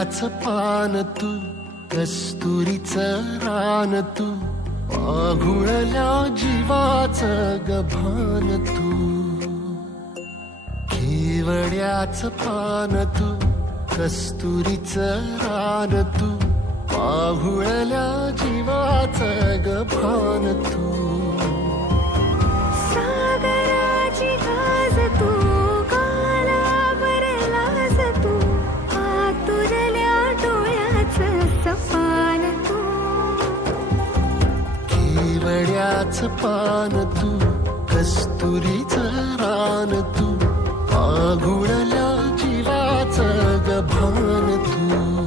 केवड्याचं पान तू, कस्तुरीचं रान तू, पाघुळल्या जीवाचं गभान तू. केवड्याचं पान तू, कस्तुरीचं रान तू, पाघुळल्या जीवाचं गभान तू. सागराची गाज तू, कालावरलाज तू, आतुरल्या डोळ्याचं सपान तू. केवड्याचं पान तू, कस्तुरीचं रान तू, पाघुळल्या जीवाचं गभान तू.